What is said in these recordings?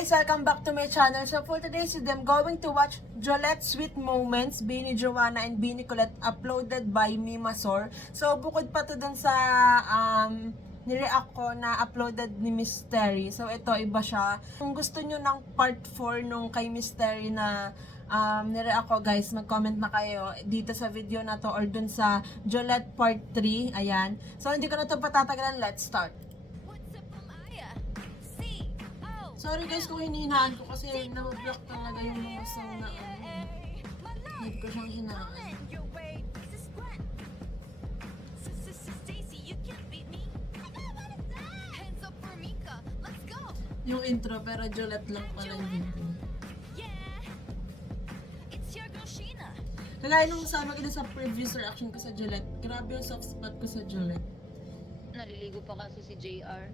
guys! Welcome back to my channel. So for today's video, I'm going to watch Jolette Sweet Moments, Bini Joanna and Bini Colette, uploaded by Mima Sor. So bukod pa to dun sa nireact ko na uploaded ni Mystery. So ito, iba siya. Kung gusto nyo ng part 4 nung kay Mystery na nireact ko, guys, mag-comment na kayo dito sa video na to or dun sa Jolette part 3. Ayan. So hindi ko na to patatagalan. Let's start. Sorry guys kung hinihinaan ko kasi na-block talaga yung mga song na need ko siyang hinaan. Yung intro pero Jolette lang pala yung video. Kagaya nung sama kita sa previous reaction ko sa Jolette, grabe yung soft spot ko sa Jolette. Naliligo pa kasi si JR.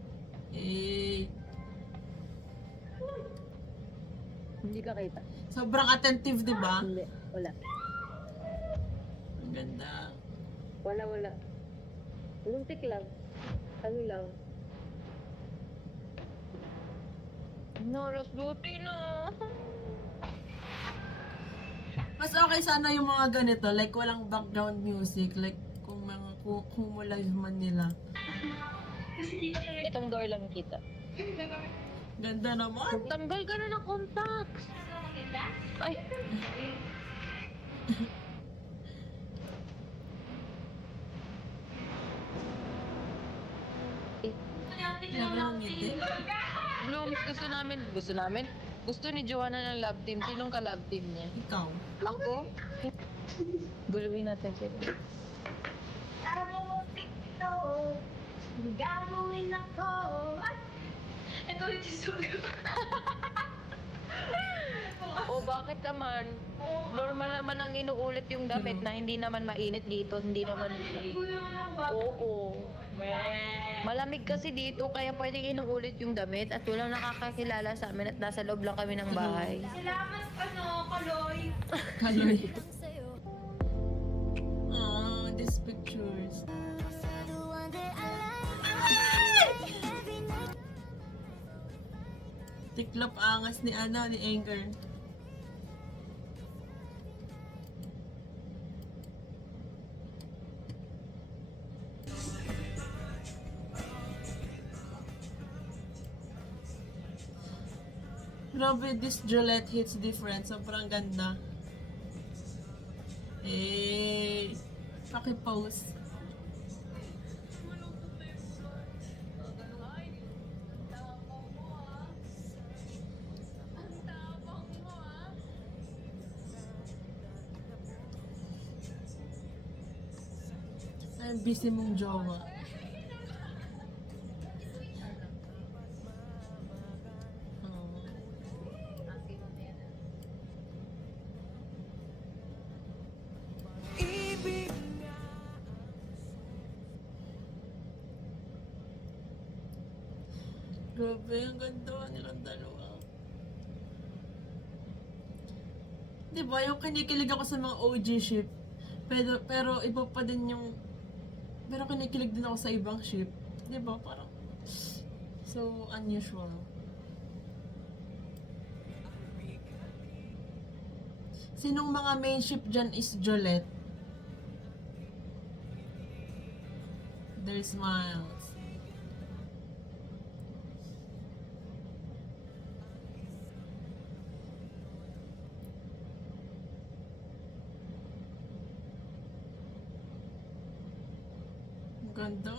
Hindi ka kita. Sobrang attentive, di ba? Hindi. Wala. Ang ganda. Wala. Luntik lang. Ano lang. No, Rasputin na. Mas okay sana yung mga ganito, like walang background music, like kung mga live man nila. Itong door lang kita. Ganda naman. Tanggal ka na ng contacts. Ay. Sobrang ngiti. Blooms, gusto namin. Gusto ni Joanna ng love team. Sinong ka-love team niya? Ikaw. Ako? Guluhin natin siya. Gagawin ako. Ito rin susulo. O bakit naman? Normal naman ang inuulit yung damit na hindi naman mainit dito, hindi naman. Oo. Malamig kasi dito kaya pwedeng inuulit yung damit at walang nakakakilala sa amin at nasa loob lang kami ng bahay. Salamat, Kaloy. Kaloy. These pictures. Tiklop angas ni ni Anger. Grabe, this Jolette hits different. Sobrang ganda. Paki-post. Ang busy mong jowa. Grabe, ang ganda nilang dalawa. Diba, yung kinikilig ako sa mga OG ship, pero iba pa din yung, pero kinikilig din ako sa ibang ship. Diba, parang, so unusual. Sinong mga main ship dyan is Jolette? There's Miles. Ganda.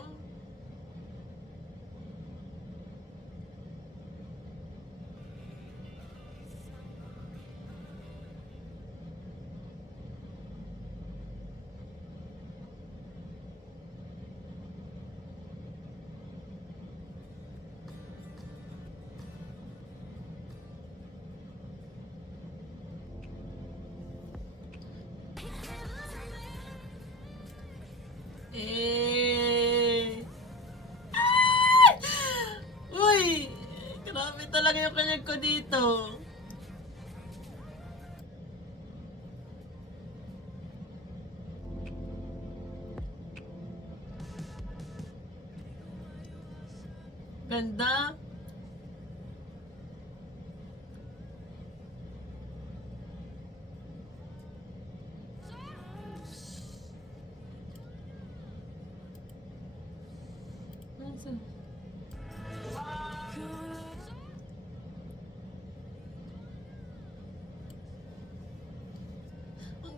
Uy! Grabe talaga yung kanyag ko dito. Ganda.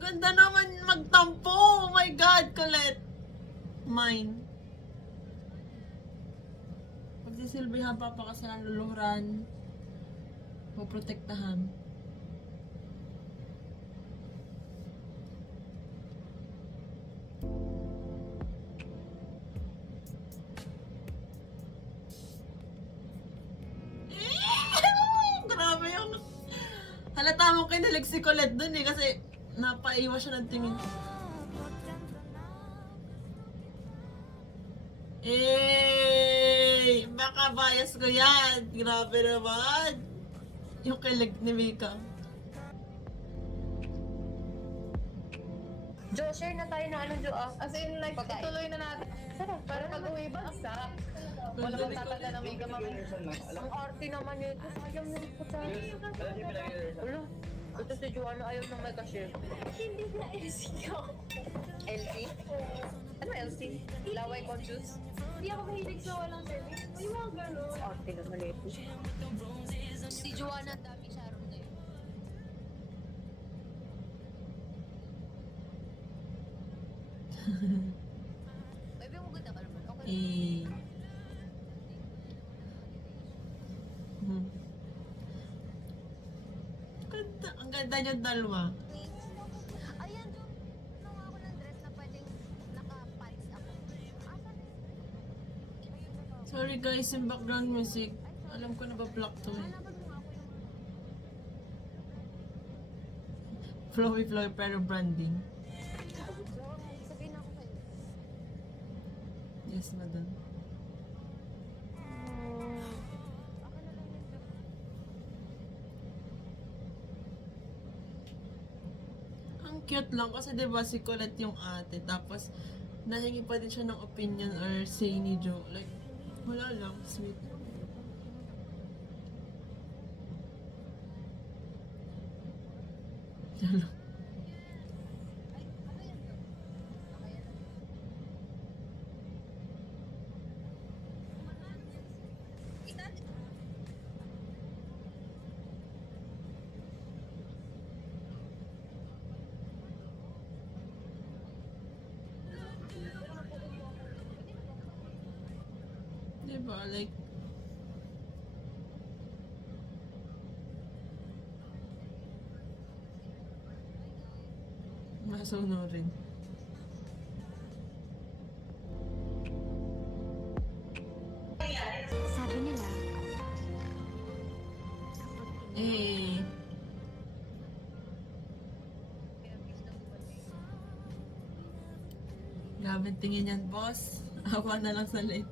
Ganda naman magtampo. Oh my God, Colette. Mine. Pagsisilbihan pa kasi ng luluhuran. Poprotektahan. Grabe yung... Halata mo kinilig si Colette dun eh kasi napaiwas siya ng tingin. Eh, baka bias ko yan. Grabe naman. Yung kilig ni Mika. Jo, share na tayo ng ano, Jo, ah. As in, like, Pagkain. ituloy na natin. Para pag-uwi bagsak. Wala bang tataga na may gamamay. Ang arte naman nito. Sayang na ito sa... Wala. Ito si Joanna ayaw na may cashier. Hindi na LC ko. LC? Ano LC? Laway conscious? Hindi ako mahilig sa walang service. May mga gano'n. Arte naman ito. Si Joanna, dami Sharon na yun. Baby, mo ganda ka naman. Okay. Eh. Hmm. Ganda, ang ganda niyong dalawa. Ayan, Jo. Ano nga ako ng dress na pwedeng naka-pants ako. Asan? Sorry guys, yung background music. Alam ko na ba block to eh. Hanapin mo nga ako yung... Flowy pero branding. Sabihin ako sa'yo. Yes, madam. Ako na lang yung Jo. Ang cute lang kasi 'di ba si Colette yung ate tapos nahingi pa din siya ng opinion or say ni Joe. Like, wala lang, sweet. Lalo. Diba? Like, masunurin. Sabi nila, Eh. Grabe tingin yan, boss. Awa na lang sa late.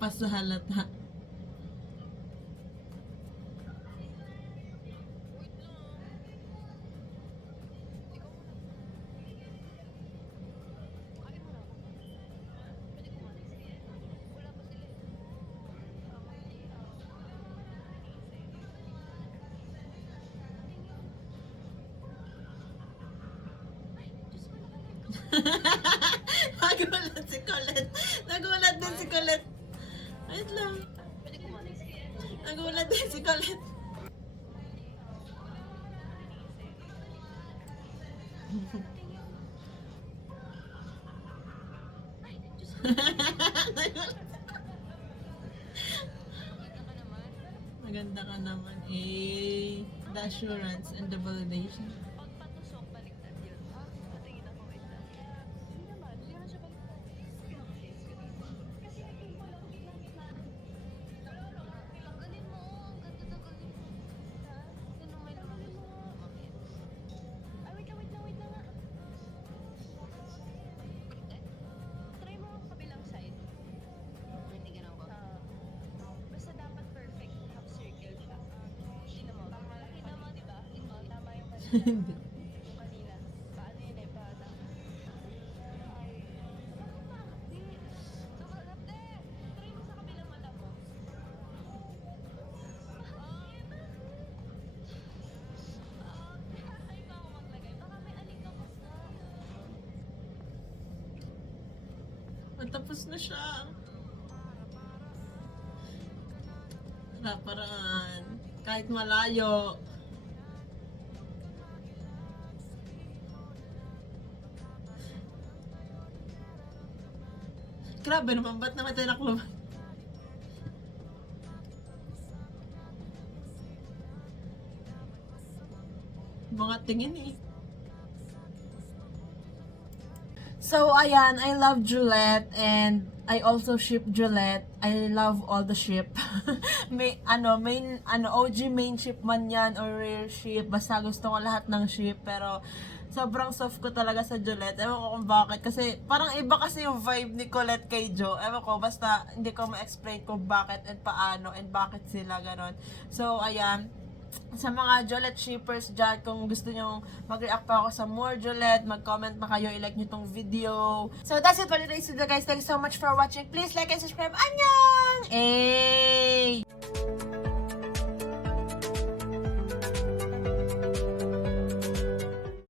Pasahalata. Nagulat si Colette. Nagulat din si Colette. Wait lang. Nagulat din si Colette. Maganda ka naman. Eh, the assurance and the validation. Pagpatusok, baliktad yun. Patingin ako, wait lang. Hindi naman, hindi naman siya baliktad. Kasi ito mo lang, biglang gitna. galing mo, ang ganda na galing mo. Sino may galing mo? Ay, wait lang, wait lang, wait lang nga. Try mo ang kabilang side. Hindi ganun ko. Basta dapat perfect, half circle siya. Tingnan mo, nakita mo, di ba? Tama yung kanina. Hindi. Yung kanina. Paano yun eh, paano? Ay. Di. Sumarap de! Try mo sa kabilang mata mo. Ay, ba ako maglagay? Baka may alika pa sa... tapos na siya. Paraan. Kahit malayo. Grabe naman, ba't naman tayo nakluman? Mga tingin eh. So, ayan, I love Juliet and I also ship Juliet. I love all the ship. OG main ship man yan or rare ship. Basta gusto ko lahat ng ship. Pero, sobrang soft ko talaga sa Juliet. Ewan ko kung bakit. Kasi, parang iba kasi yung vibe ni Colette kay Jo. Ewan ko, basta hindi ko ma-explain kung bakit and paano and bakit sila ganon. So, ayan. Sa mga Jolette shippers dyan, kung gusto nyo mag-react pa ako sa more Jolette, mag-comment pa kayo, i-like nyo tong video. So that's it for today's video guys. Thank you so much for watching. Please like and subscribe. Annyeong! Hey!